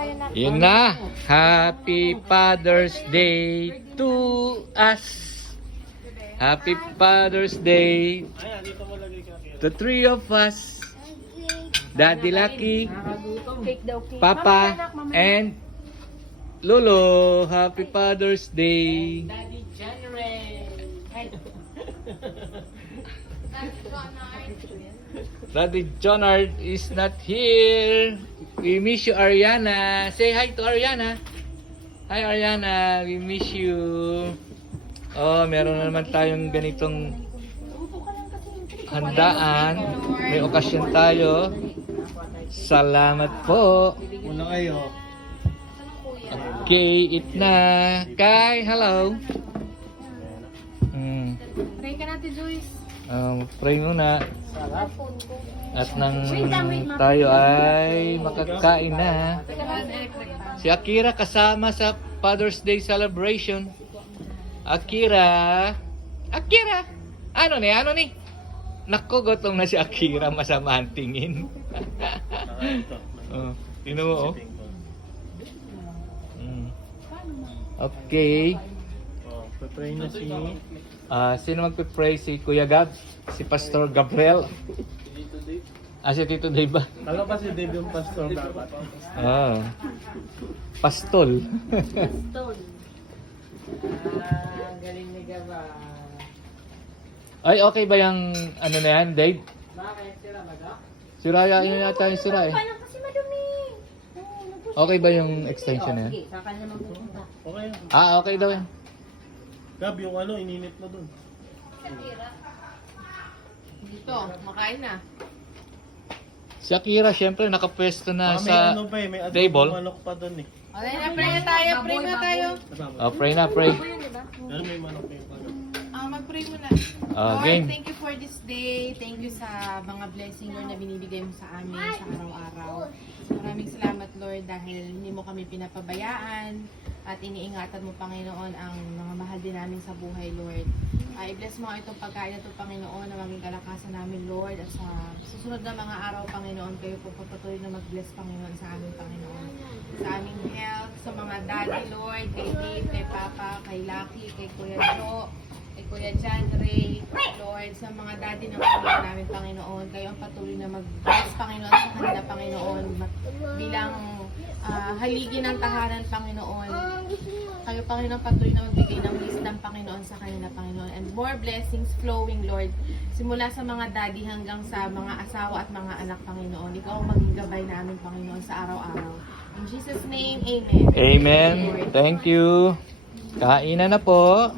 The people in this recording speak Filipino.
kayo na. Yun na. Happy Father's Day to us. Happy Father's Day to three of us. Daddy Lucky, Cake daw, cake. Papa, and Lolo. Happy Father's Day. Daddy January. Daddy Jonard is not here. We miss you, Ariana. Say hi to Ariana. Hi, Ariana. We miss you. Oh, meron na naman tayong ganitong handaan. May okasyon tayo. Salamat po. Una kayo. Okay, eat na. Kai, hello. Pray ka natin, Joyce. Pray muna. At nang tayo ay makakain na. Si Akira kasama sa Father's Day celebration. Akira. Akira. Ano ni? Ano ni? Naku, gutom na si Akira. Masama ang tingin. Tino mo, oh. Okay. Pray na si... Sino magpipray? Si Kuya Gab? Si Pastor Gabriel? Si Tito Dave ba? Kala pa si Dave yung pastor dapat. Pastol. Galing ni Gaba. Ay, okay ba yung ano na yan, Dave? Bakit sila ba daw? Si Raya, yun yata yung sira eh. Parang kasi madumi. Okay ba yung extension na yan? Sige, saka naman pupunta. Okay. Okay daw yan. Gab, yung ano, ininit mo dun. Dito, makain na. Si Akira, syempre, nakapwesto na May sa ano pa eh, may table. manok pa dun eh. Okay na, pray na tayo. Pray na tayo. Pray na, pray. Pero may manok pa yung Mag-pray muna. Game. Lord, thank you for this day. Thank you sa mga blessing, Lord, na binibigay mo sa amin sa araw-araw. Maraming salamat, Lord, dahil hindi mo kami pinapabayaan at iniingatan mo, Panginoon, ang mga mahal din namin sa buhay, Lord. I-bless mo itong pagkain na ito, Panginoon, na maging kalakasan namin, Lord, at sa susunod na mga araw, Panginoon, kayo po papatuloy na mag-bless, Panginoon, sa aming Panginoon. Sa aming health, sa mga daddy, Lord, kay Dave, kay Papa, kay Lucky, kay Kuya Jo, kay Kuya John Ray, Lord, sa mga daddy na pamilya namin, Panginoon, kayo ang patuloy na mag-bless, Panginoon, sa kanila, Panginoon, bilang haligi ng tahanan, Panginoon. Kayo, Panginoon, patuloy na magbigay ng wisdom, Panginoon, sa kanila, Panginoon, and more blessings flowing, Lord, simula sa mga daddy hanggang sa mga asawa at mga anak, Panginoon. Ikaw ang maging gabay namin, Panginoon, sa araw-araw. In Jesus' name, Amen. Amen. Thank you. Kainan na po.